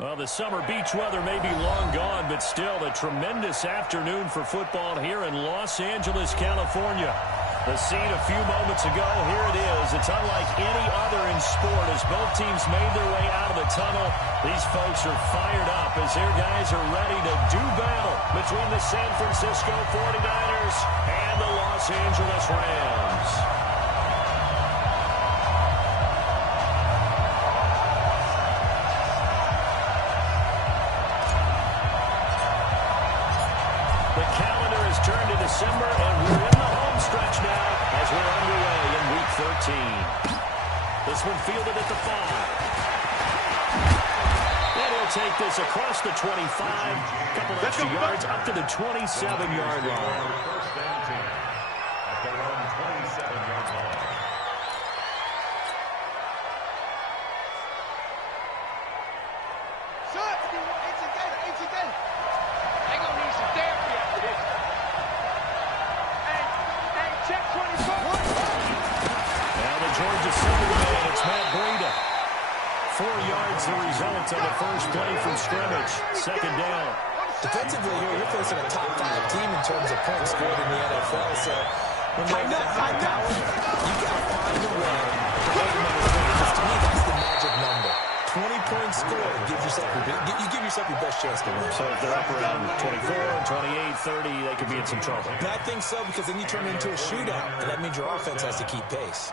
Well, the summer beach weather may be long gone, but still a tremendous afternoon for football here in Los Angeles, California. The scene a few moments ago, here it is. It's unlike any other in sport as both teams made their way out of the tunnel. These folks are fired up as their guys are ready to do battle between the San Francisco 49ers and the Los Angeles Rams. The calendar has turned to December, and we're in the home stretch now as we're underway in Week 13. This one fielded at the 5. And he'll take this across the 25. A couple extra yards up to the 27-yard line. At their own 27-yard line. The result of the first play from scrimmage. Second down. Defensively here, you're facing a top 5 team in terms of points scored in the NFL. So when you're that high power, you got to find a way to hold them under 20. Because to me, that's the magic number. 20 points scored gives yourself you give yourself your best chance to win. So if they're up around 24, 28, 30, they could be in some trouble. I think so, because then you turn it into a shootout, and that means your offense has to keep pace.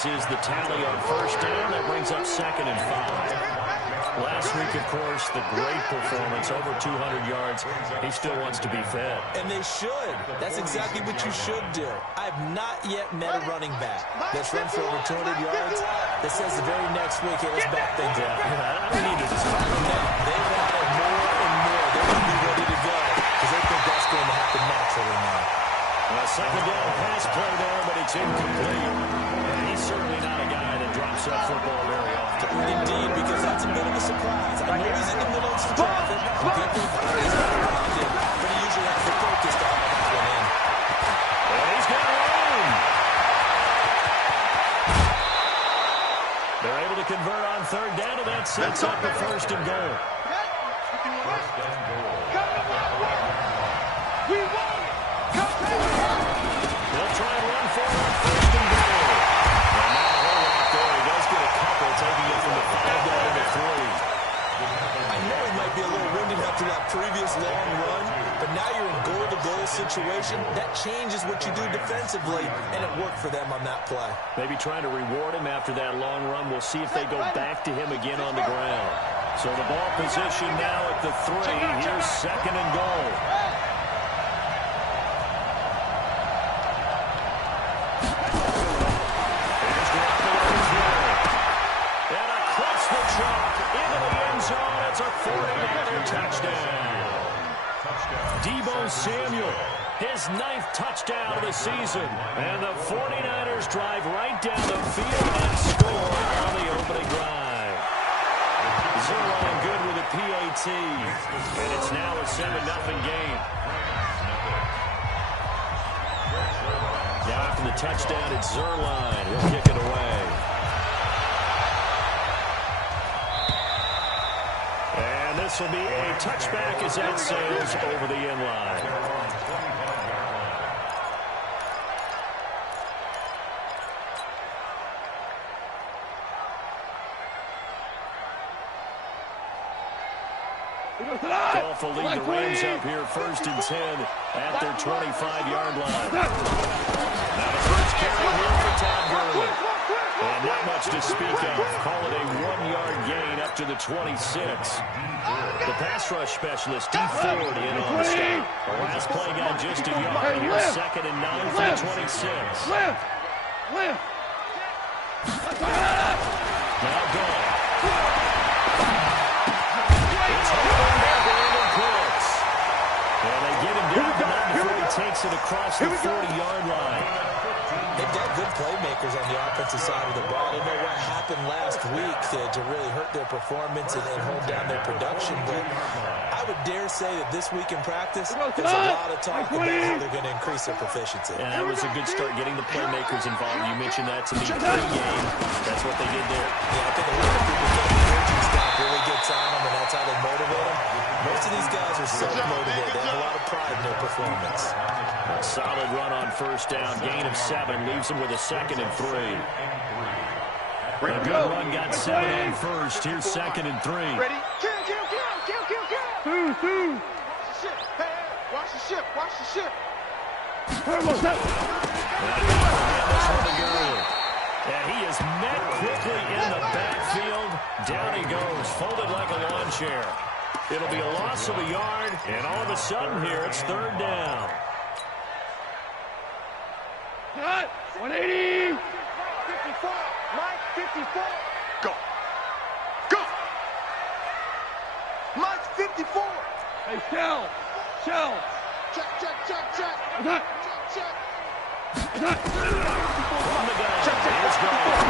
Is the tally on first down. That brings up 2nd and 5. Last week, of course, the great performance, over 200 yards. He still wants to be fed. And they should. That's exactly what you should do. I've not yet met a running back that's run for over 200 yards that says the very next week, hey, let's back things up. I don't need to discuss it. They want that more and more. They're going to be ready to go because they think that's going to happen naturally now. Well, second down pass play there, but it's incomplete. And he's certainly not a guy that drops up football very often. Indeed, because that's a bit of a surprise. I know he's in the middle of some traffic, and people think he's not around him, but he usually has the focus to haul that one in. And he's got room. They're able to convert on third down, and that sets up the first and goal. First and goal. We won! They'll try and run for it on first and goal. And now a whole lot there. He does get a couple, taking it from the 5 down to the 3. I know he might be a little winded after that previous long run, but now you're in goal-to-goal situation. That changes what you do defensively, and it worked for them on that play. Maybe trying to reward him after that long run. We'll see if they go back to him again on the ground. So the ball position now at the 3. Here's second and goal. It's a 49er touchdown. Deebo Samuel, his 9th touchdown of the season. And the 49ers drive right down the field and score on the opening drive. Zerline good with a PAT. And it's now a 7-0 game. Now after the touchdown, it's Zerline. He'll kick it away. This will be a touchback as that sails over the end line. Golf will lead the Rams up here first and 10 at their 25-yard line. Now the first carry here for Todd Gurley. And not much to speak of. Call it a 1-yard gain up to the 26. The pass rush specialist, D. Ford, in on the stop. The last play got just a yard. Here's 2nd and 9 for the 26. Now gone. It's holding back Brandon Cooks. And they get him down to 9 before he takes it across the 40-yard line. They've got good playmakers on the offensive side of the ball. I don't know what happened last week to really hurt their performance and hold down their production, but I would dare say that this week in practice, there's a lot of talk about how they're going to increase their proficiency. And that was a good start, getting the playmakers involved. You mentioned that to me pre-game. That's what they did there. Yeah, I think a lot of people get the coaching staff really gets on them, and that's how they motivate them. Most of these guys are self-motivated. They have a lot of pride in their performance. A solid run on first down. Gain of 7 leaves them with a 2nd and 3. A good run got 7 on first. Here's 2nd and 3. Ready? Kill. Two. Watch the ship. Watch the ship. And he is met quickly in the backfield. Down he goes, folded like a lawn chair. It'll be a loss of a yard, and all of a sudden here, it's 3rd down. Cut. 180. 54. Mike, 54. Go. Mike, 54. Hey, Shell. Check. From the gun, here's going.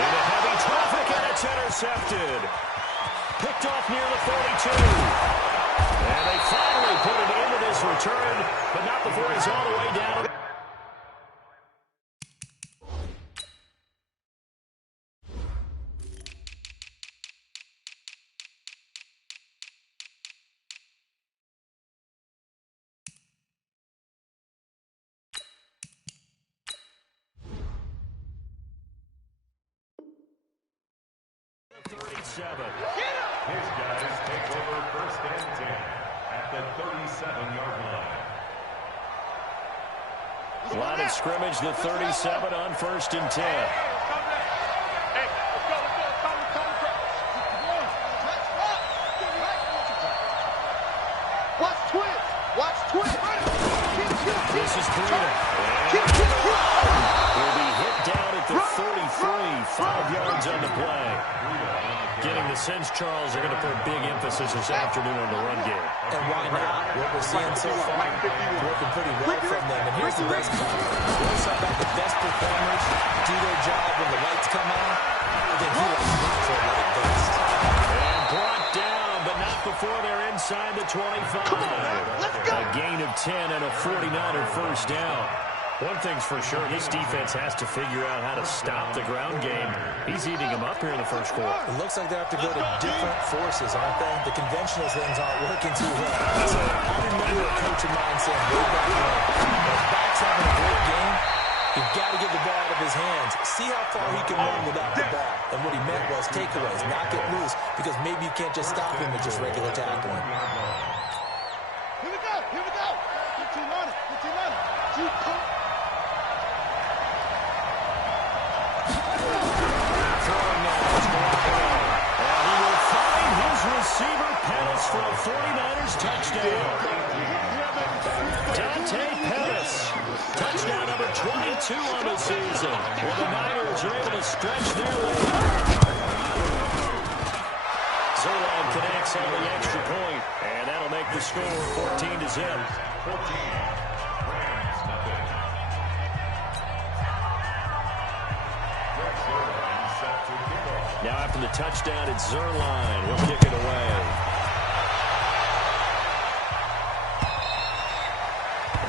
Into heavy traffic, and it's intercepted. Picked off near the 42. And they finally put it into this return, but not before he's all the way down. His guys take over 1st and 10 at the 37-yard line. Line of scrimmage, the 37 on 1st and 10. Watch twins. This is Breida. Will be hit down at the 33, 5 yards on the play. Getting the sense, Charles, are going to put big emphasis this afternoon on the run game. And why not? What we're seeing so far, working pretty well from them. And here's the best part. Once I've got the best performers do their job when the lights come on, then he likes to for a light best. And brought down, but not before they're inside the 25. A gain of 10 and a 49er first down. One thing's for sure, this defense has to figure out how to stop the ground game. He's eating them up here in the first quarter. It looks like they have to go to different forces, aren't they? The conventional things aren't working too well. So I remember a coach of mine saying way back when, if Bak's having a great game, you've got to get the ball out of his hands. See how far he can run without the ball. And what he meant was takeaways, not get loose, because maybe you can't just stop him with just regular tackling. Here we go. 15 on it. Receiver Pettis for a 49ers touchdown. Dante Pettis, touchdown number 22 on the season. Well, the Niners are able to stretch their lead. Zerline connects on the extra point, and that'll make the score 14-0. 14. Rams, nothing. Set to kick off. Now after the touchdown, it's Zerline. We'll kick it away.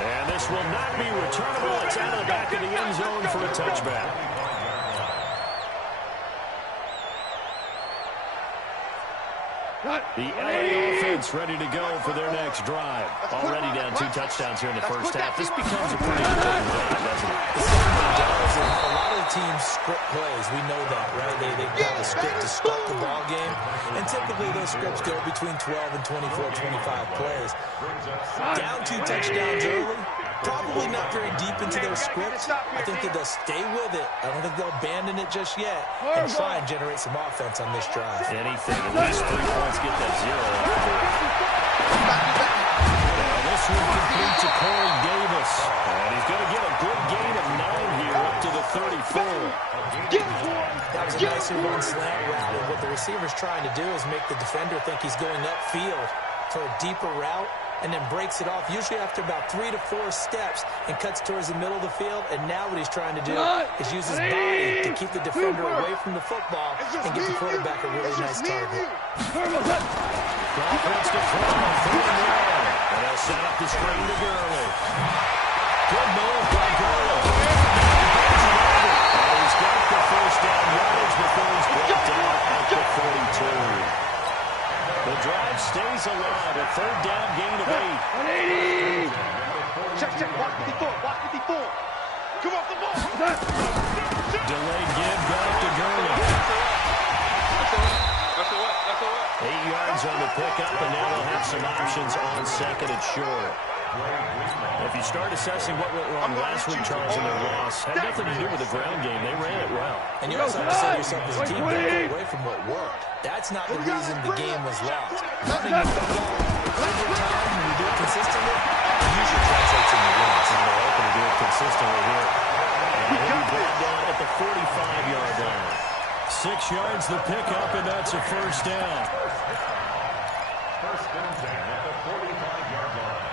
And this will not be returnable. It's out of the back of the end zone for a touchback. The LA offense ready to go for their next drive. Already down 2 touchdowns here in the first half. This becomes a pretty important drive, doesn't it? It certainly does. And a lot of the teams script plays. We know that, right? They have a script to start the ball game. And typically those scripts go between 12 and 24, 25 plays. Down 2 touchdowns early. Probably not very deep into their script. I think that they'll stay with it. I don't think they'll abandon it just yet and try and generate some offense on this drive. Anything, at least 3 points, get that 0 off the board. Now this one complete to Corey Davis. And he's going to get a good gain of 9 here up to the 34. That was a nicer run slant route. And what the receiver's trying to do is make the defender think he's going upfield for a deeper route. and then breaks it off, usually after about 3 to 4 steps, and cuts towards the middle of the field. And now what he's trying to do is use his body to keep the defender away from the football and give the quarterback a really nice target. Offense to throw, and they'll set up the screen to Gurley. Good move by Gurley. And he's got the first down yardage before he's brought down at the 42. The drive stays alive. A third down gain of 8. 180. Check. Watch 54. Watch 54. Come off the ball. Delayed give, got up to Gurley. That's a what? 8 yards on the pickup, and now they'll have some options on second and short. If you start assessing what went wrong last week, Charles, in their loss, had nothing to do with the ground game. They ran it well. And you also have to say to yourself as a team, don't go away from what worked. That's not the reason the game was lost. Running the football over time, when you do it consistently, it usually translates into wins. And they're hoping to do it consistently here. And he'll be brought down at the 45-yard line. 6 yards the pickup, and that's a first down. First and 10 at the 45-yard line.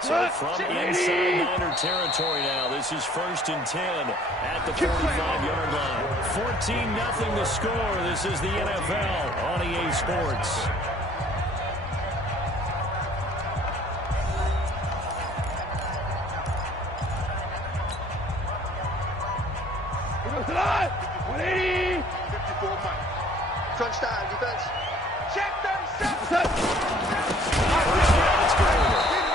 So from inside Niner territory now, this is first and 10 at the 45-yard line. 14-0 the score. This is the NFL on EA Sports. Tonight, 180. 54 Mike. Crunch time, defense. Check 37.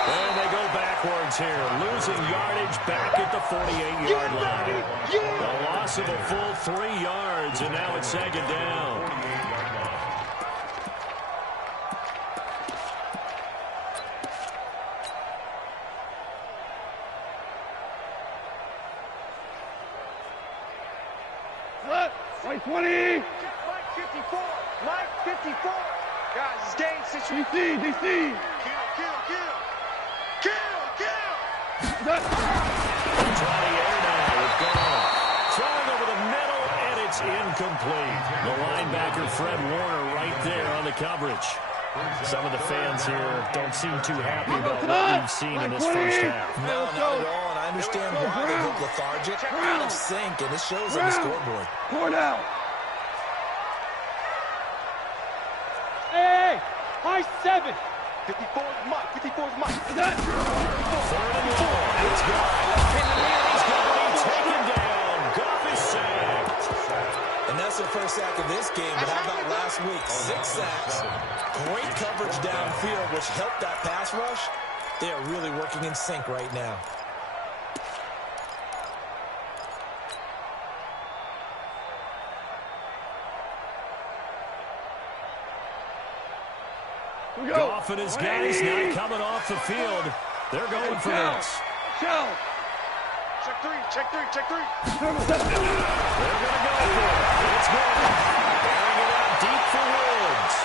And they go backwards here, losing yardage back at the 48-yard line. A loss of a full 3 yards, and now it's second down. Mike 20. Mike 54. Mike 54. Guys, it's game situation. DC. Kill. Trying the air now with Gone. Throwing over the middle, and it's incomplete. The linebacker, Fred Warner, right there on the coverage. Some of the fans here don't seem too happy about what we've seen in this first half. No, not at all, and I understand why they look lethargic, out of sync, and it shows on the scoreboard. 4 down. Hey, high 7. 54 is Mike. 54 is Mike. Third and long. It's gone. He's going to be taken down. Goff is sacked. And that's the first sack of this game, but how about last week? 6 sacks, great coverage downfield, which helped that pass rush. They are really working in sync right now. Goff and his guys now coming off the field. They're going for this. Check 3. They're going to go for it. It's good. Airing it out deep for Woods.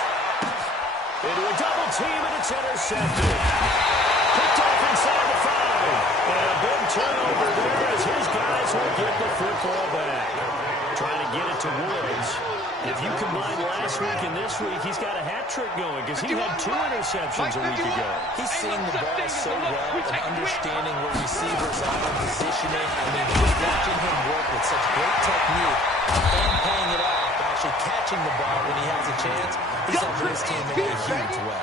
Into a double team, and it's intercepted. Picked off inside the 5. And a big turnover there as his guys will get the football back. Trying to get it to Woods. If you combine last week and this week, he's got a hat trick going because he had 2 interceptions a week ago. He's seeing the ball so well and understanding where receivers are and positioning. I mean, just watching him work with such great technique and paying it off, actually catching the ball when he has a chance, he's helping his team in a huge way.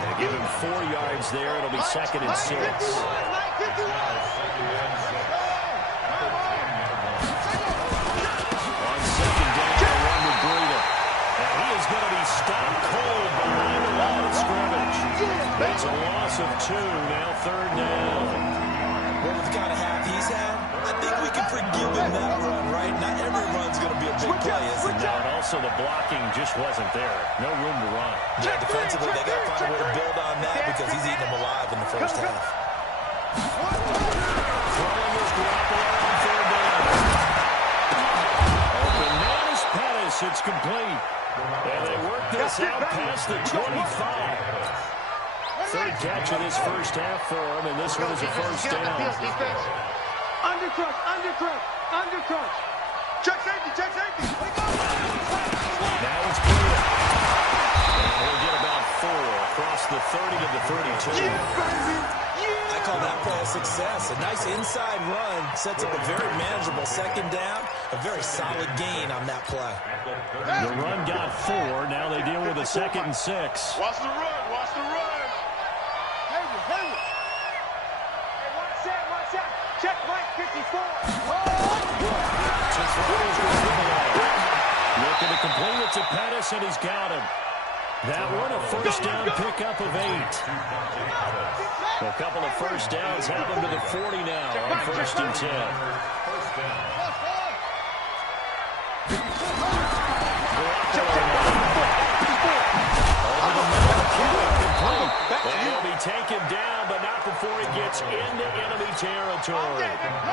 They give him 4 yards there. It'll be second and 6. Going to be stopped cold behind the line of scrimmage. That's a loss of 2, now third down. Well, with the kind of half he's had, I think we can forgive him that run, right? Not every run's going to be a big play, is it? And also the blocking just wasn't there. No room to run. Yeah, defensively, they got to find a way to build on that because he's eating them alive in the first half. Throwing his drop on third down. Open man is Pettis. It's complete. And they work this out past the 25. Third catch of this first half for him, and this one is a first down. Undercrunch. Check safety. Now it's Breida. And we'll get about the 30 to the 32. I call that play a success. A nice inside run sets up a very manageable second down. A very solid gain on that play. The run got 4. Now they deal with a 2nd and 6. Watch the run. Watch the run. Hey, watch out. Check Mike 54. Looking to complete it to Pettis, and he's got him. That one, a first down pickup of 8. A couple of first downs have him to the 40 now on 1st and 10. And he'll be taken down, but not before he gets into enemy territory.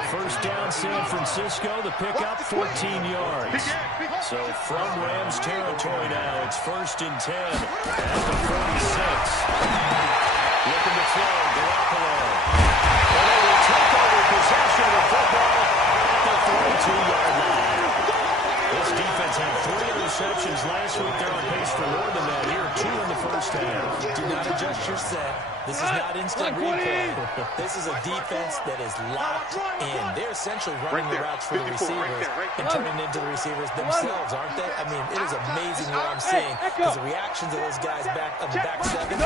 First down, San Francisco. The pickup, 14 yards. So from Rams territory now, it's 1st and 10 at the 46. Looking to throw, Garoppolo. And they will take over possession of the football at the 42-yard line. This defense had 3 interceptions last week. They're on pace for more than that here. 2 in the first half. Do not adjust your set. This is not instant replay. This is a defense that is locked in. They're essentially running the routes for the receivers and turning into the receivers themselves, aren't they? I mean, it is amazing what I'm seeing because the reactions of those guys back on the back 7.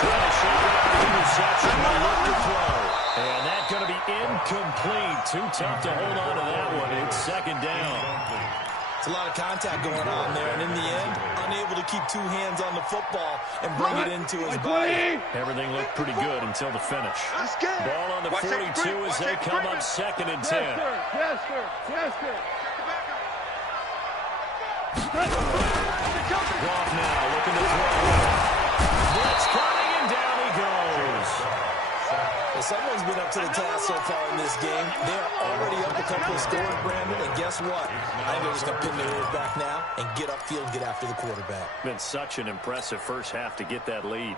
Trying to shake off the interception. They look to throw. And that's going to be incomplete. Too tough to hold on to that one. It's 2nd down. It's a lot of contact going on there, and in the end, unable to keep 2 hands on the football and bring it into his body. Everything looked pretty good until the finish. Ball on the 42 as they come up 2nd and 10. Yes, sir. Goff now looking to throw. Blitz coming, and down he goes. Well, someone's been up to the task so far in this game. They are already up a couple of scores, Brandon, and guess what? I think they're just going to pin their ears back now and get upfield and get after the quarterback. Been such an impressive first half to get that lead.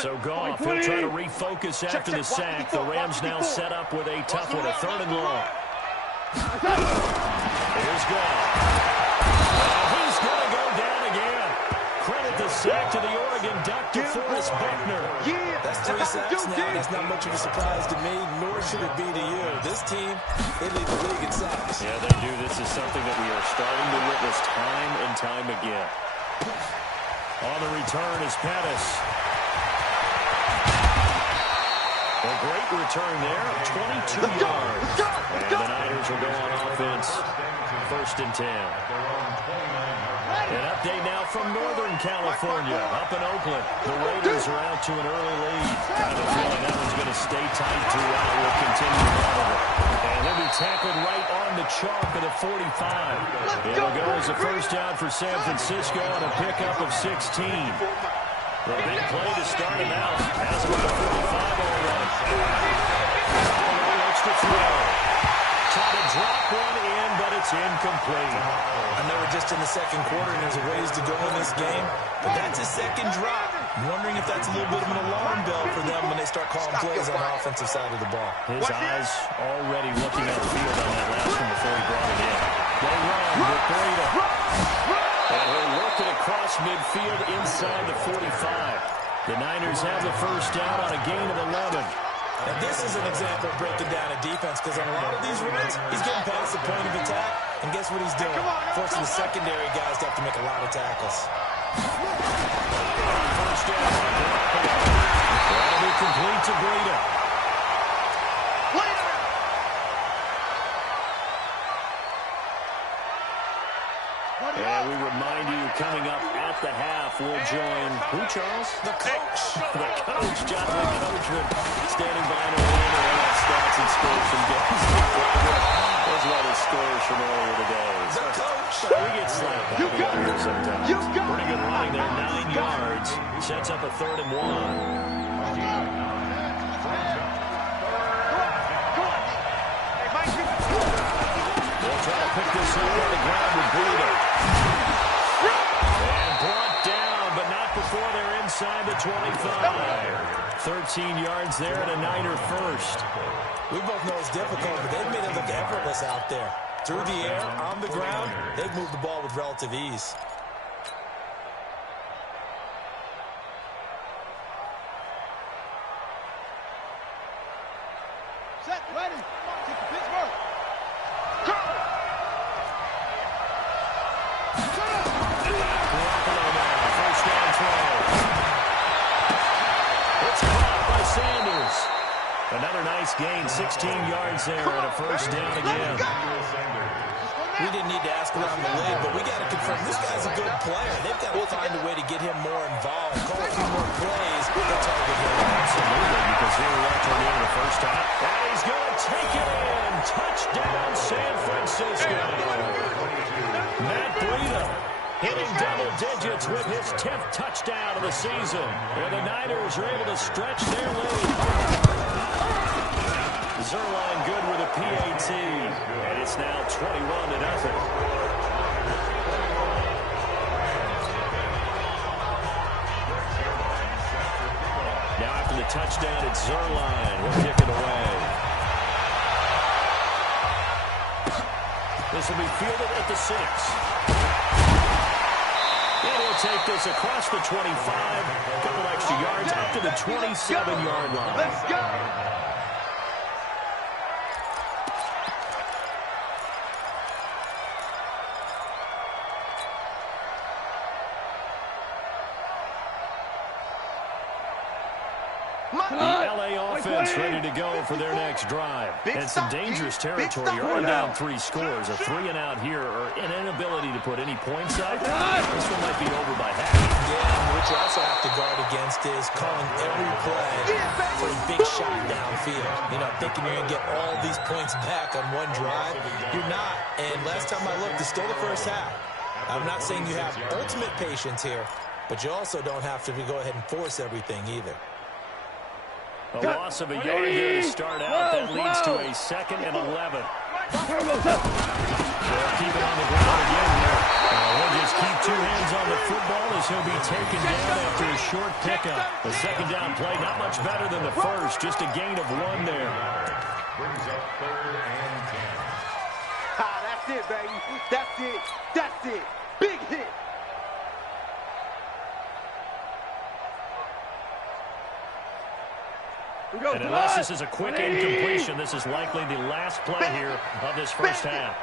So Goff, he'll try to refocus after the sack. The Rams now set up with a tough one, a 3rd and long. Here's Goff. He's going to go down again. Credit the sack to the Oregon Duck, DeForest Buckner. That's 3 sacks now. That's not much of a surprise to me, nor should it be to you. This team, they lead the league in sacks. Yeah, they do. This is something that we are starting to witness time and time again. On the return is Pettis. A great return there, 22 yards. And the Niners will go on offense, 1st and 10. An update now from Northern California, up in Oakland. The Raiders are out to an early lead. Kind of a feeling that one's going to stay tight throughout. We'll continue to monitor. And he'll be tackled right on the chalk of the 45. It'll go as a first down for San Francisco on a pickup of 16. The big play to start him out. Has him at the 45 already. Looks to throw. Trying to drop one in, but it's incomplete. I know we're just in the 2nd quarter and there's a ways to go in this game, but that's his 2nd drop. I'm wondering if that's a little bit of an alarm bell for them when they start calling plays on the offensive side of the ball. His eyes already looking at the field on that last one before he brought it in. They run with Breda. And he'll work it across midfield inside the 45. The Niners have the first down on a gain of 11. And this is an example of breaking down a defense because on a lot of these runs, he's getting past the point of attack. And guess what he's doing? Forcing the secondary guys to have to make a lot of tackles. First down. That'll be complete to Breda. And we remind you, coming up at the half, we'll join who, Charles? The coach. The coach, Jonathan Coachman, standing by to we'll have stats and scores from games. As well as scores from earlier today. The coach. We get slapped by the other sometimes. Pretty good running there, 9 yards. Sets up a 3rd and 1. Trying to pick this up on the ground with Breda. And brought down, but not before they're inside the 25. 13 yards there and a Niner first. We both know it's difficult, but they've made it look effortless out there. Through the air, on the ground, they've moved the ball with relative ease. Set, ready. Kick to Pittsburgh. Go! First down throw. It's caught by Sanders. Another nice gain, 16 yards there and a first down again. We didn't need to ask around the league, but we got to confirm this guy's a good player. They've got to find a way to get him more involved, call a few more plays, to target him. Absolutely, because here we are toward the end of the first half. And he's going to take it in. Touchdown, San Francisco. Matt Breida hitting double digits with his 10th touchdown of the season. And the Niners are able to stretch their lead. Zerline good with a PAT, and it's now 21-0. Now after the touchdown, it's Zerline. He'll kick it away. This will be fielded at the 6. And he'll take this across the 25. A couple extra yards up to the 27-yard line. Let's go! The LA offense ready to go for their next drive. And some dangerous territory. You're only down 3 scores. A 3 and out here, or an inability to put any points up. This one might be over by half. Yeah, what you also have to guard against is calling every play for a big shot downfield. You know, thinking you're going to get all these points back on one drive. You're not. And last time I looked, it's still the first half. I'm not saying you have ultimate patience here, but you also don't have to go ahead and force everything either. A loss of a yard there to start out. That leads to a 2nd and 11. They'll keep it on the ground again here. He'll just keep 2 hands on the football as he'll be taken down after a short pickup. The second down play, not much better than the first. Just a gain of 1 there. Brings up 3rd and 10. That's it, baby. That's it. That's it. Big hit. And unless this is a quick incompletion, this is likely the last play here of this first half.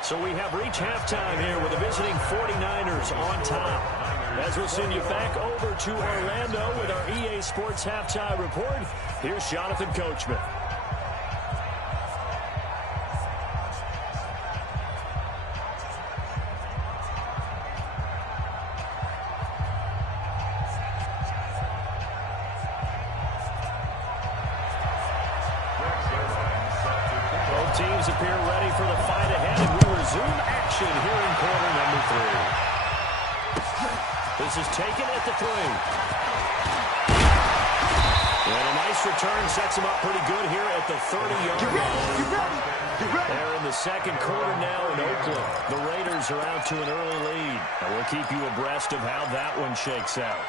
So we have reached halftime here with the visiting 49ers on top. As we'll send you back over to Orlando with our EA Sports Halftime Report, here's Jonathan Coachman. Teams appear ready for the fight ahead, and we resume action here in quarter number 3. This is taken at the 3. And a nice return sets him up pretty good here at the 30-yard line. They're in the second quarter now in Oakland. The Raiders are out to an early lead. And we'll keep you abreast of how that one shakes out.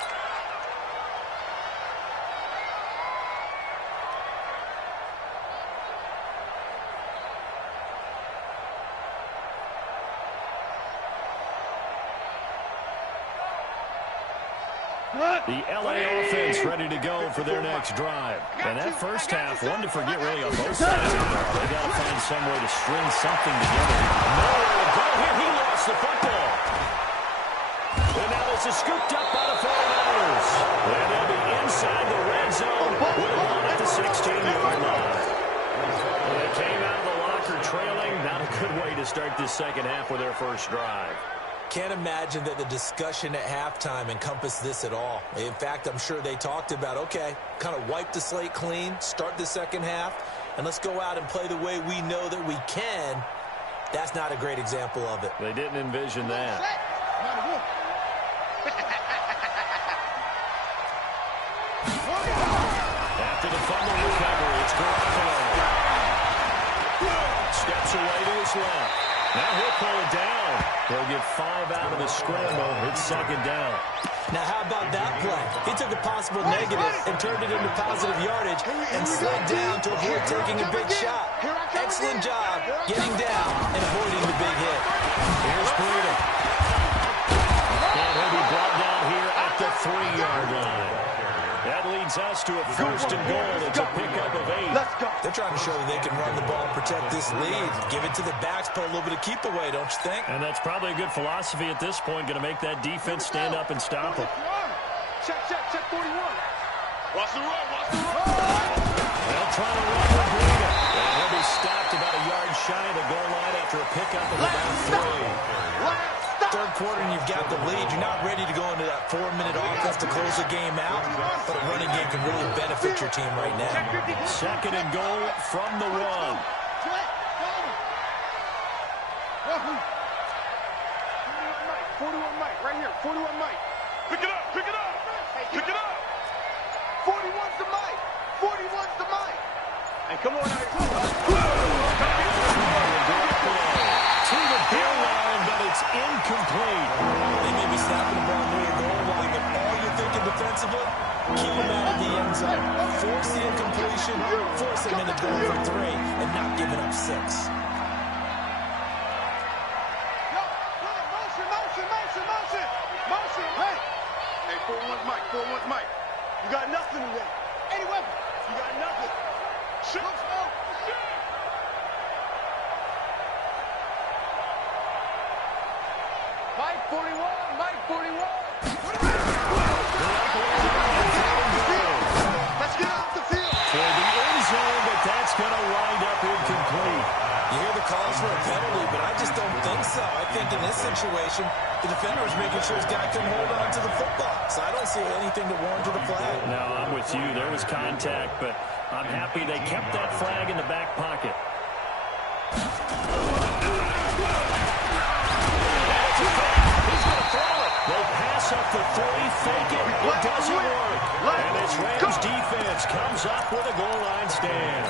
The LA offense ready to go for their next drive. And that first half, one to forget really on both sides. They got to find some way to string something together. Nowhere to go here. He lost the football. And now this is scooped up by the 49ers. And they'll be inside the red zone with one at the 16-yard line. And they came out of the locker trailing. Not a good way to start this second half with their first drive. Can't imagine that the discussion at halftime encompassed this at all. In fact, I'm sure they talked about, okay, kind of wipe the slate clean, start the second half, and let's go out and play the way we know that we can. That's not a great example of it. They didn't envision that. After the fumble recovery, it's Garoppolo. Steps away to his left. Now he'll pull it down. They'll get 5 out of the scramble. It's second down. Now, how about that play? He took a possible negative and turned it into positive yardage and slid down to avoid taking a big shot. Excellent job getting down and avoiding the big hit. Here's Breida. And he'll be brought down here at the 3-yard line. That leads us to a 1st and goal. It's a pickup of 8. Let's go. They're trying to show that they can run the ball and protect this lead. Give it to the backs, put a little bit of keep away, don't you think? And that's probably a good philosophy at this point, going to make that defense stand up and stop them. Check 41. Watch the run, They'll try to run with Breida. And he'll be stopped about a yard shy of the goal line after a pickup of about 3. Third quarter and you've got the lead. You're not ready to go into that 4-minute offense to close the game out, but a running game can really benefit your team right now. 2nd and goal from the 1. 41 Mike, right here. 41 Mike. Pick it up. 41's the Mike. 41's the Mike. And come on out. To the goal line, but it's incomplete. They may be snapping the ball near the goal line, but all you're thinking defensively, keep them out of the end zone. Force the incompletion, force them into going for 3, and not giving up 6. Motion. Hey, 41's Mike. 41's Mike. You got nothing today. Any weapon. You got nothing. Shit. Mike 41. Let's get off the field. For the end zone, but that's going to wind up incomplete. You hear the calls for a penalty, but I just don't think so. I think in this situation, the defender is making sure his guy can hold on to the football. So I don't see anything to warrant to the flag. No, I'm with you. There was contact, but I'm happy they kept that flag in the back pocket. They pass up the 3, fake it. It doesn't work. And this Rams defense comes up with a goal line stand.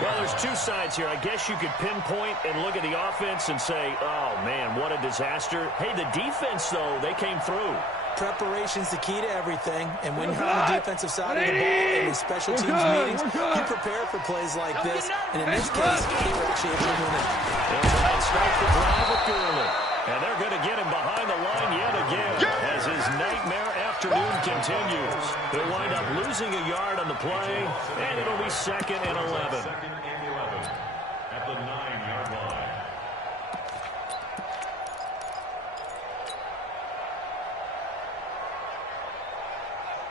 Well, there's 2 sides here. I guess you could pinpoint and look at the offense and say, oh, man, what a disaster. Hey, the defense, though, they came through. Preparation's the key to everything, and when you're on the defensive side of the ball in the special teams meetings, you prepare for plays like this, and in this case, they were actually able to win it. They'll try and start the drive with Gurley. And they're going to get him behind the line yet again as his nightmare afternoon continues. They'll wind up losing a yard on the play, and it'll be 2nd and 11. 2nd and 11 at the 9-yard line.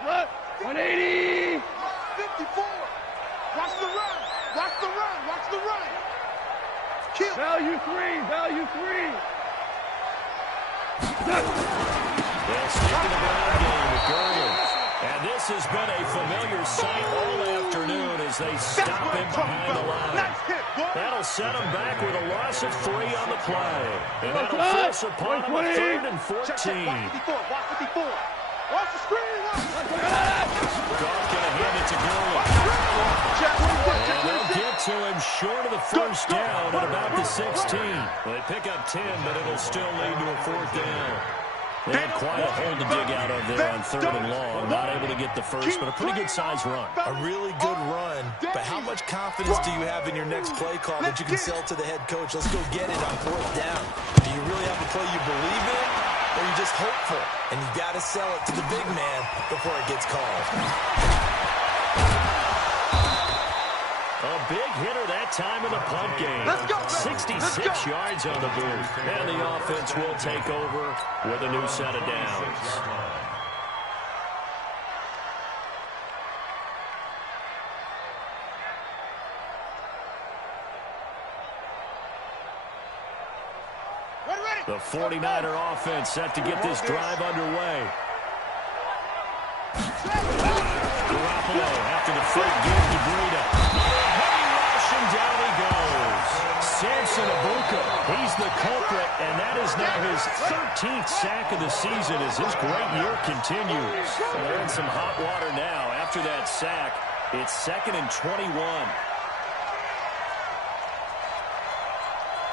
What? 180. 54. Watch the run. Kill. Value 3. They'll stick to the ground game with Gurley. And this has been a familiar sight all afternoon as they stop him behind the line. That'll set him back with a loss of 3 on the play. And that'll force upon him a 3rd and 14. Watch 54. Watch the screen. Goff going to hand it to Gurley. And they'll get to him short of the 1st down at about the 16. Well, they pick up 10, but it'll still lead to a 4th down. They had quite a hole to dig out of there on 3rd and long. Not able to get the first, but a pretty good-sized run. A really good run, but how much confidence do you have in your next play call that you can sell to the head coach? Let's go get it on 4th down. Do you really have a play you believe in, or are you just hopeful? And you got to sell it to the big man before it gets called. A big hitter that time in the punt game. 66 yards on the boot. And the offense will take over with a new set of downs. The 49er offense set to get this drive underway. Garoppolo after the fake give to Breida. And down he goes. Samson Abuka, he's the culprit, and that is now his 13th sack of the season as his great year continues. They're in some hot water now. After that sack, it's 2nd and 21.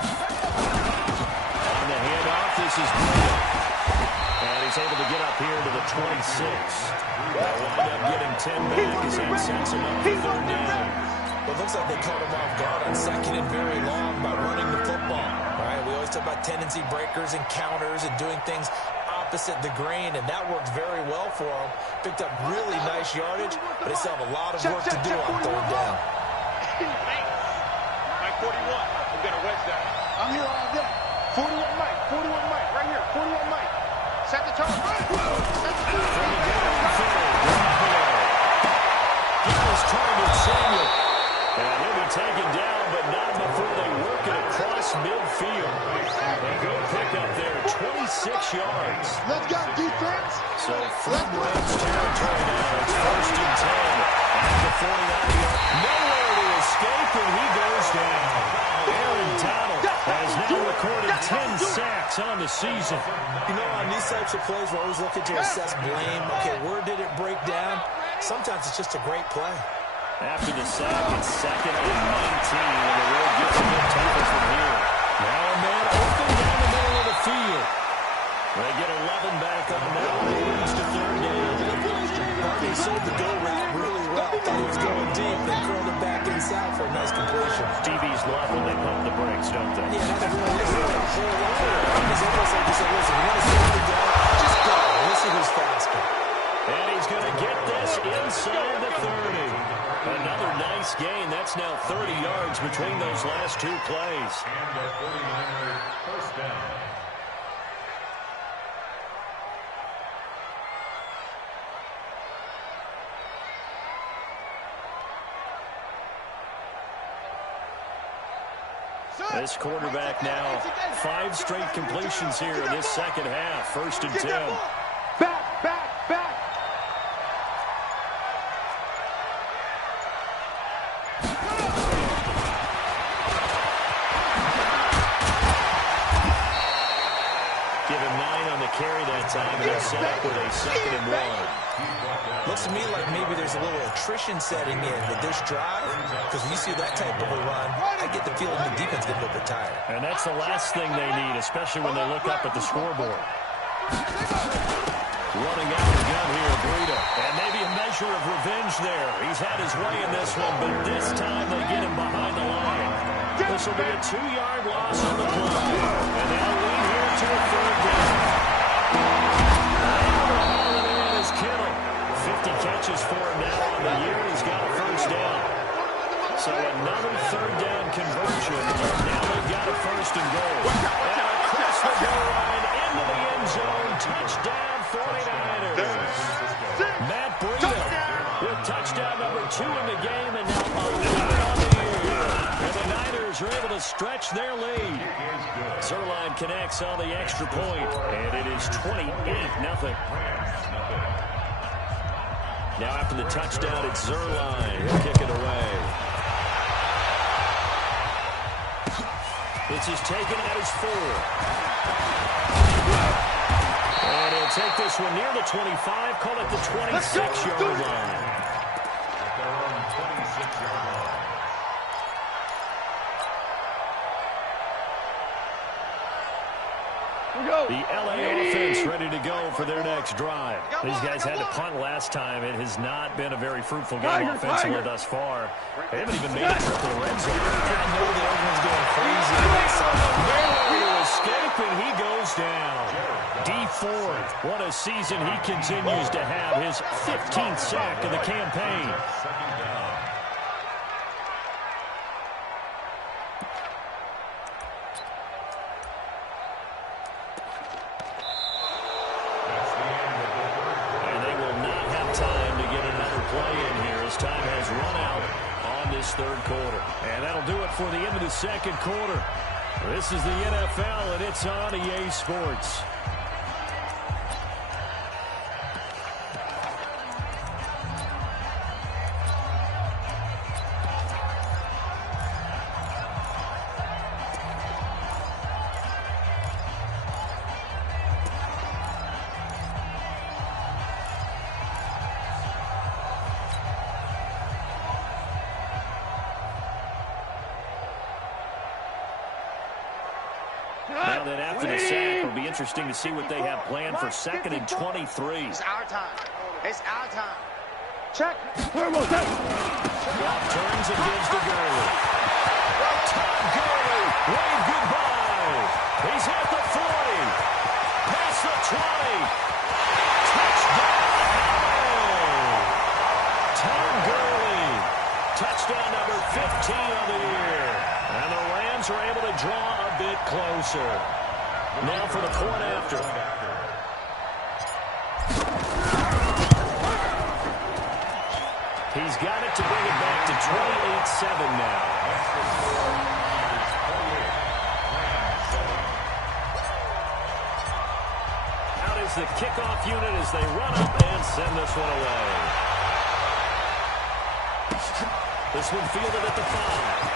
On the handoff, this is Breda. And he's able to get up here to the 26. They'll wind up getting 10 back as that sets him up for third down. Well, it looks like they caught him off guard on second and very long by running the football. All right, we always talk about tendency breakers and counters and doing things opposite the grain, and that worked very well for him. Picked up really nice yardage, but they still have a lot of work to do on third down. Mike 41. I'm going to wedge that. I'm here all day. 41 Mike. 41 Mike. Right here. 41 Mike. Set the tone. Set the tone. Target Samuel. And he'll be taken down, but not before they work it across midfield. A good pickup there, 26 yards. Let's go, defense. So from Rams territory now, it's 1st and 10. At the 49-yard, nowhere to escape, and he goes down. Aaron Donald has now recorded 10 sacks on the season. You know, on these types of plays, we're always looking to assess blame. Okay, where did it break down? Sometimes it's just a great play. After the sack, it's 2nd and 19, and the road gets a bit tougher from here. Now a man open down the middle of the field. They get 11 back on now, and they lose to third down. He sold the go route really well. Thought he was going deep, then curled it back inside for a nice completion. DBs love when they pump the brakes, don't they? Yeah, that really is a whole lot. It's almost like you said, listen, you want to see the go, just go. Let's see who's faster. And he's going to get this inside the 30. Another nice gain. That's now 30 yards between those last two plays. And the 49er first down. This quarterback now 5 straight completions here in this second half. 1st and 10. Back, back, back. Give him 9 on the carry that time, and they're set up with a 2nd and 1. Looks to me like maybe there's a little attrition setting in with this drive, because when you see that type of a run, I get the feeling the defense gets a little bit tired. And that's the last thing they need, especially when they look up at the scoreboard. Running out of the gun here, Breda. And maybe a measure of revenge there. He's had his way in this one, but this time they get him behind the line. This will be a 2-yard loss on the play. And they'll lead here to a third down. And in is Kittle. 50 catches for him now on the year. He's got a first down. So another third down conversion. Now they've got a 1st and goal. And across the goal line into the end zone. Touchdown 49ers. Matt Breda with touchdown number 2 in the game, and now 11 on the year. And the Niners are able to stretch their lead. Zerline connects on the extra point, and it is 28-0. Now after the touchdown, it's Zerline. He'll kick it away. This is taken at his 4. And he'll take this one near the 25, call it the 26-yard line. At their own 26-yard line. The LA offense ready to go for their next drive. These guys had to punt last time. It has not been a very fruitful game offensively thus far. They haven't even made a trip to the red zone. I know that everyone's going crazy. Barely to escape, and he goes down. Dee Ford, what a season he continues to have. His 15th sack of the campaign. Second down. That's the end of the third quarter. And they will not have time to get another play in here as time has run out on this third quarter. And that'll do it for the end of the second quarter. This is the NFL, and it's on EA Sports. Now then, after the sack, it'll be interesting to see what they have planned for 2nd and 23. It's our time. It's our time. Check. Turns and gives to Gurley. Todd Gurley, wave goodbye. He's at the 40. Past the 20. Touchdown. Todd Gurley. Touchdown number 15 of the year. And the Rams are able to draw a bit closer. Now for the point after. He's got it to bring it back to 28-7 now. Out is the kickoff unit as they run up and send this one away. This one fielded at the 5.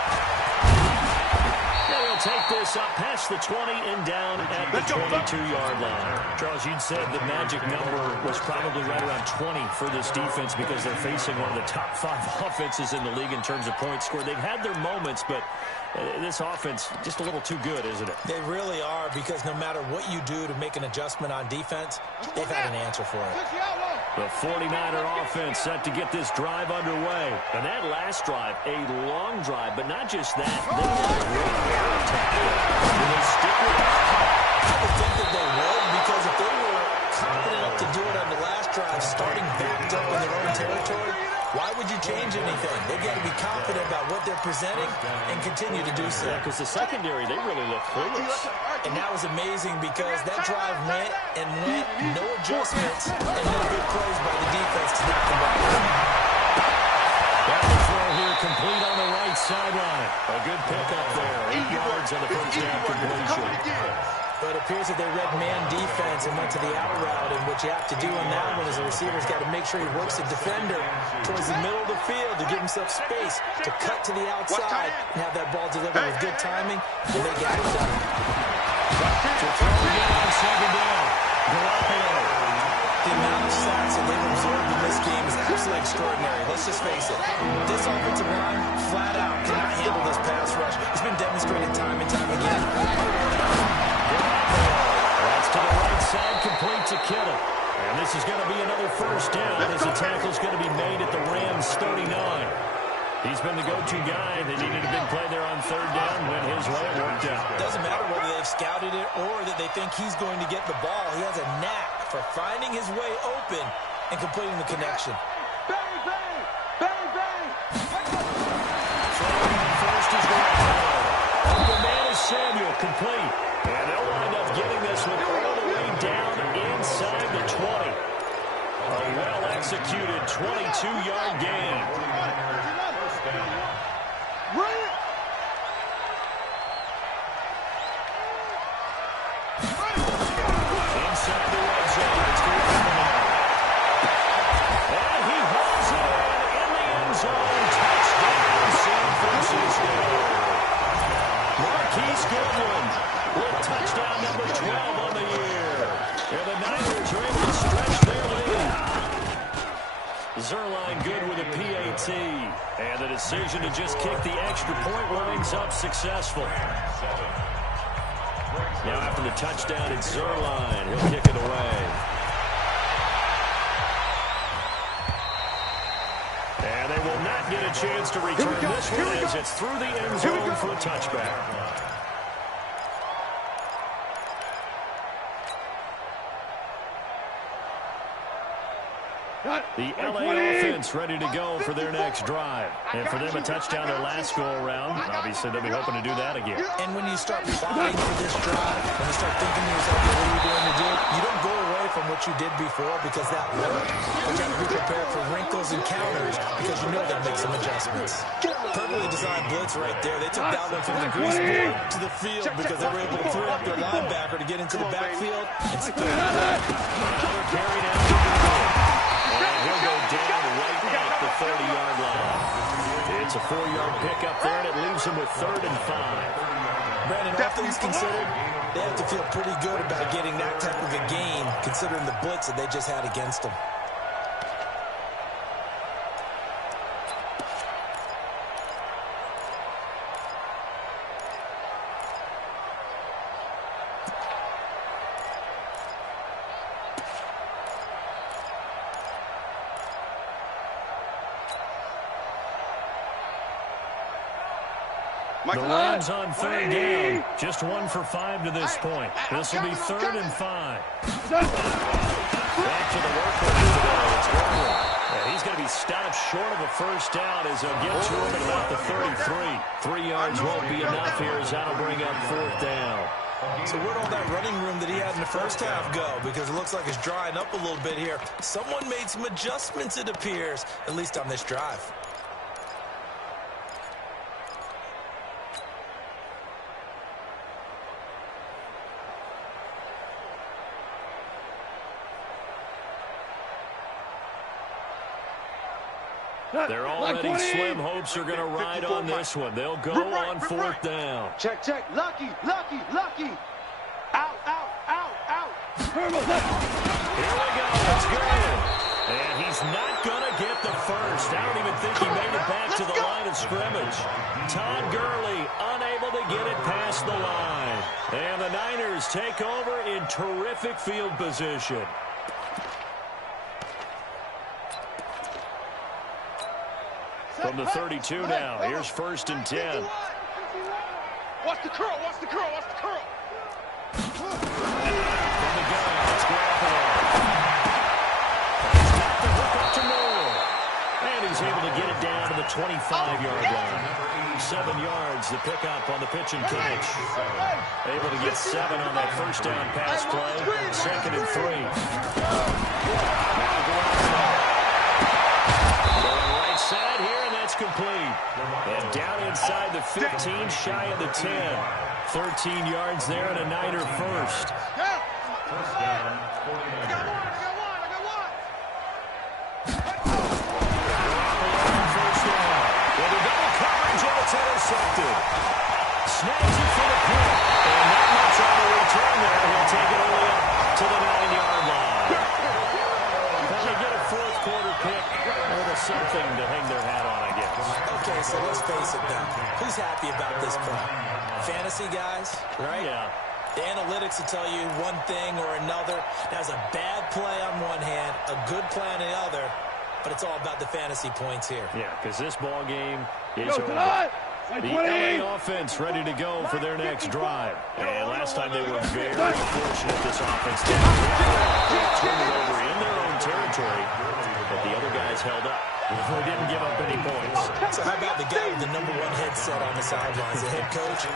They'll take this up past the 20 and down at the 22-yard line. Charles, you'd said the magic number was probably right around 20 for this defense because they're facing one of the top 5 offenses in the league in terms of points scored. They've had their moments, but this offense just a little too good, isn't it? They really are, because no matter what you do to make an adjustment on defense, they've had an answer for it. The 49er offense set to get this drive underway. And that last drive, a long drive, but not just that. They had a great air attack there. Will they stick with that? I would think that they would, because if they were confident enough to do it on the last drive, starting backed up in their own territory, why would you change anything? They've got to be confident about what they're presenting and continue to do so. Yeah, because the secondary, they really look clueless. And that was amazing because that drive went and went, no adjustments, and no good plays by the defense to knock them back. Down the throw here, complete on the right sideline. A good pickup there. 8 yards on the first down completion. But it appears that they read man defense and went to the out route, and what you have to do on that one is the receiver's got to make sure he works the defender towards the middle of the field to give himself space to cut to the outside and have that ball delivered with good timing, and they got it done. To throw again on 2nd down. Garoppolo. The amount of sacks that they've absorbed in this game is absolutely extraordinary. Let's just face it. This offensive line, flat out, cannot handle this pass rush. It's been demonstrated time and time again. That's to the right side, complete to Kittle. And this is going to be another first down as the tackle's going to be made at the Rams' 39. He's been the go-to guy. They needed a big play there on 3rd down. Went his way, it worked out. Doesn't matter whether they've scouted it or that they think he's going to get the ball. He has a knack for finding his way open and completing the connection. Bang, bang! Bang, bang! First is Garoppolo. Open man is Samuel, complete. And they'll wind up getting this one all the way down inside the 20. A well-executed 22-yard gain. Inside the red zone, it's Garoppolo. And he hauls it in the end zone. Touchdown, San Francisco. Marquise Goodwin with touchdown number 12 on the year. And the Niners are able to stretch their lead. Zerline good with a PAT. And the decision to just kick the extra point winds up successful. Now after the touchdown, it's Zerline. He'll kick it away. And they will not get a chance to return this one as it's through the end zone for a touchback. The LA offense ready to go for their next drive. And for them, a touchdown their last go-around. Obviously, they'll be hoping to do that again. And when you start plotting for this drive, when you start thinking to yourself, what are you going to do? You don't go away from what you did before because that worked. But you have to be prepared for wrinkles and counters because you know they'll make some adjustments. Perfectly designed blitz right there. They took that one from the grease board to the field because they were able to throw up their linebacker to get into the backfield and spin it out. Another carry down to the and he'll go down right at the 30-yard line. It's a 4-yard pickup there, and it leaves him with 3rd and 5. Brandon, all things considered, they have to feel pretty good about getting that type of a gain, considering the blitz that they just had against them. The Rams on third down. Just 1 for 5 to this point. This will be 3rd and 5. Back to the workhorse today. It's Gurley. Yeah, he's going to be stopped short of a first down as they'll get to him at about the 33. 3 yards won't be enough here as that'll bring up 4th down. So where'd all that running room that he had in the first half go? Because it looks like it's drying up a little bit here. Someone made some adjustments, it appears, at least on this drive. They're already slim hopes are going to ride on this one. They'll go on 4th down. Check, check. Lucky, lucky, lucky. Out, out, out, out. Here we go. It's good. And he's not going to get the first. I don't even think he made it back to the line of scrimmage. Todd Gurley unable to get it past the line. And the Niners take over in terrific field position. From the 32 now, here's 1st and 10. Watch the curl, watch the curl, watch the curl. From the gun, it's Garoppolo. He's got the hook up to Moore. And he's able to get it down to the 25-yard line. 7 yards, the pickup on the pitch and catch. Able to get 7 on that first down pass play. 2nd and 3. Now Garoppolo. Going right side here, and that's complete. And down inside the 15, shy of the 10. 13 yards there and a Niner first. First down, 49. I got one. First down. Well, the double coverage, and it's intercepted. Snags it for the pick. And not much on the return there. He'll take it only up to the 9-yard line. Well, they get a 4th quarter pick. There's something to hang their hat on, I guess. Okay, so let's face it now. Who's happy about this play? Fantasy guys, right? Yeah. The analytics will tell you one thing or another. That's a bad play on one hand, a good play on the other, but it's all about the fantasy points here. Yeah, because this ball game is over. The LA offense ready to go for their next drive. And last time they were very fortunate, this offense to turn it over in their own territory, but the other guys held up. They didn't give up any points. So how about the guy with the #1 headset on the sidelines, the head coach?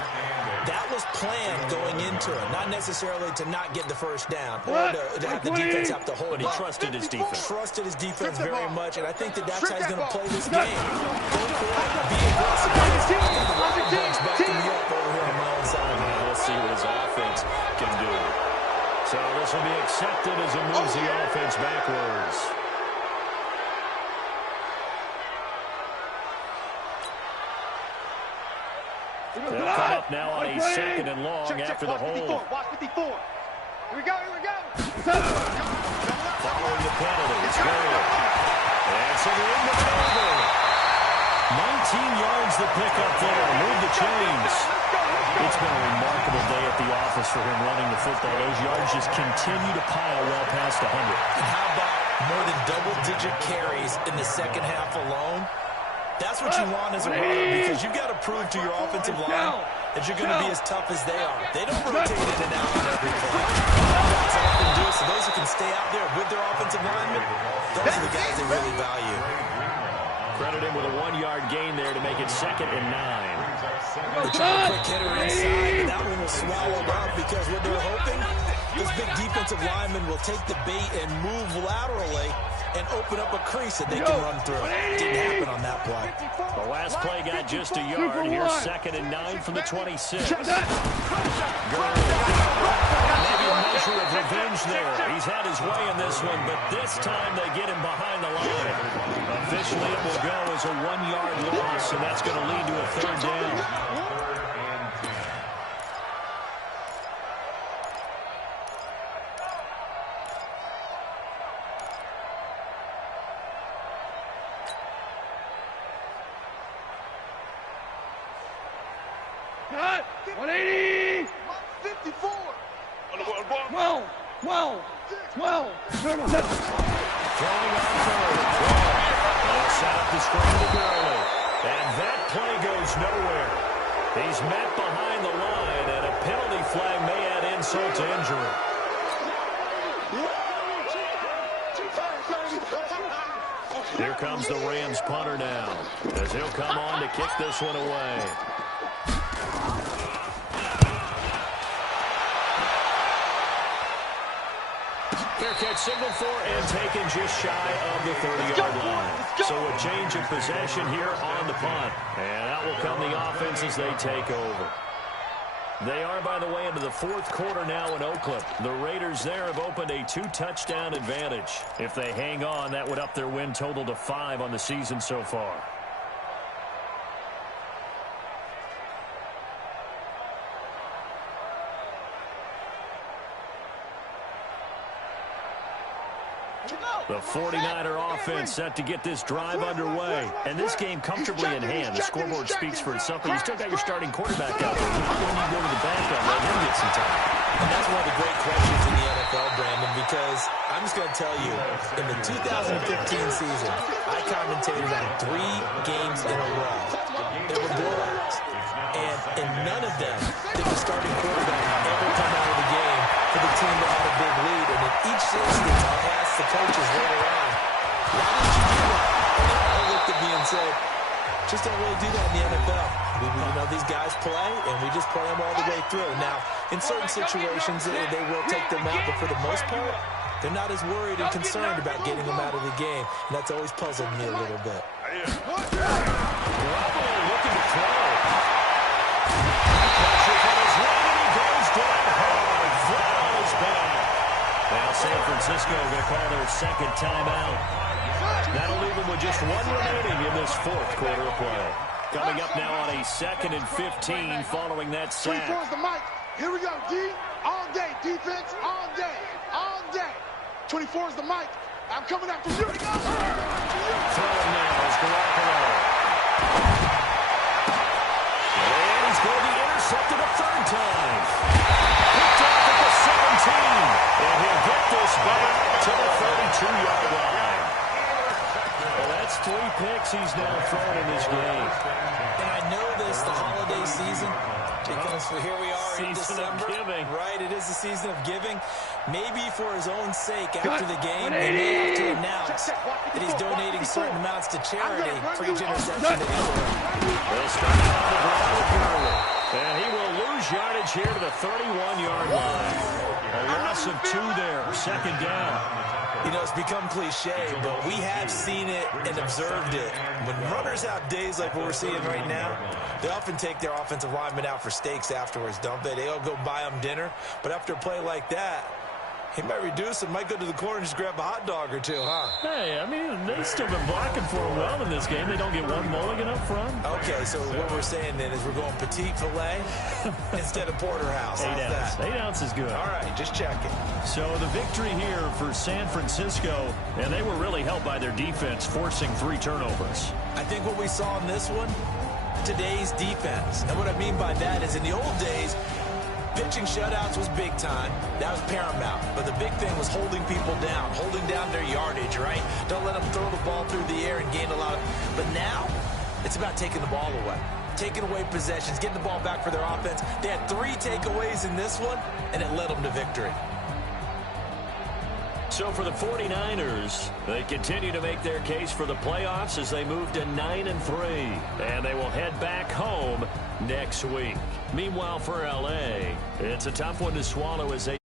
That was planned going into it, not necessarily to not get the first down or to have the defense have to hold. But he trusted his defense. Trusted his defense very much, and I think that's how he's going to play this game. Go for it, be aggressive. I got the Wild Bunch backing me up over here on my own side. Let's see what his offense can do. So this will be accepted as it moves the offense backwards. They'll come up now on a 2nd and long after the hold. Watch 54. Here we go, here we go. Following the penalty, it's Gurley. And so they're in the over. 19 yards the pickup there. Move the chains. It's been a remarkable day at the office for him running the football. Those yards just continue to pile well past 100. And how about more than double-digit carries in the second half alone? That's what you want as a runner, because you've got to prove to your offensive line that you're going to be as tough as they are. They don't rotate in and out on every play. That's all they do. So those who can stay out there with their offensive linemen, those are the guys they really value. Credit him with a 1-yard gain there to make it 2nd and 9. They try a quick hitter inside, and that one will swallow up because what they're hoping, this big defensive lineman will take the bait and move laterally and open up a crease that they can run through. Didn't happen on that play. The last play got just a yard. Here's 2nd and 9 from the 26. Gurley. Maybe a measure of revenge there. He's had his way in this one, but this time they get him behind the line. Officially, it will go as a 1-yard loss, and that's going to lead to a 3rd down. Cut! 180! 54! 12! 12! 12! Throwing on third. Set up the screen to Gurley. And that play goes nowhere. He's met behind the line, and a penalty flag may add insult to injury. Here comes the Rams punter now, as he'll come on to kick this one away. Fair catch signaled for and taken just shy of the 30-yard line. So a change of possession here on the punt. And out will come the offense as they take over. They are, by the way, into the fourth quarter now in Oakland. The Raiders there have opened a 2-touchdown advantage. If they hang on, that would up their win total to 5 on the season so far. The 49er offense set to get this drive underway. And this game comfortably in hand. The scoreboard speaks for itself, but you still got your starting quarterback out there. When you go to the backup, let him get some time. And that's one of the great questions in the NFL, Brandon, because I'm just going to tell you, in the 2015 season, I commentated on 3 games in a row. They were blowouts. And in none of them did the starting quarterback ever come out of the game for the team that had a big lead. And in each instance, I asked the coaches later on, why didn't you do that? And they all looked at me and said, just don't really do that in the NFL. You know, these guys play, and we just play them all the way through. Now, in certain situations, they will take them out, but for the most part, they're not as worried and concerned about getting them out of the game. And that's always puzzled me a little bit. Looking to throw. Pressure from his right, and he goes down hard. Flat on his back. Now San Francisco going to call their second timeout. That'll leave them with just 1 remaining in this fourth quarter of play. Coming up now on a 2nd and 15 following that sack. 24 is the mic. Here we go, D. All day. Defense, all day. All day. 24 is the mic. I'm coming after you. Throwing now is Garoppolo. And he's going to be intercepted a 3rd time. Picked off at the 17. And he'll get this back to the 32-yard line. Well, that's 3 picks he's now thrown in this game. And I know this, the holiday season, because here we are in Season of December. giving. Right, it is the season of giving. Maybe for his own sake, after the game, they may have to announce that he's donating certain amounts to charity for each interception that he throws. They'll start out on the ground with Gurley. And he will lose yardage here to the 31-yard line. A loss of 2 there, 2nd down. You know, it's become cliche, but we have seen it and observed it. When runners have days like what we're seeing right now, they often take their offensive linemen out for steaks afterwards, don't they? They'll go buy them dinner. But after a play like that, he might reduce and might go to the corner and just grab a hot dog or 2, huh? Hey, I mean, they've still been blocking for him well in this game. They don't get 1 mulligan up front. Okay, so what we're saying then is we're going petite filet instead of porterhouse. 8 How's ounce. that? 8 ounce is good. All right, just checking. So the victory here for San Francisco, and they were really helped by their defense, forcing 3 turnovers. I think what we saw in this one, today's defense. And what I mean by that is in the old days, pitching shutouts was big time. That was paramount. But the big thing was holding people down, holding down their yardage, right? Don't let them throw the ball through the air and gain a lot of... But now, it's about taking the ball away. Taking away possessions, getting the ball back for their offense. They had 3 takeaways in this one, and it led them to victory. So for the 49ers, they continue to make their case for the playoffs as they move to 9-3. And they will head back home next week. Meanwhile, for L.A., it's a tough one to swallow as they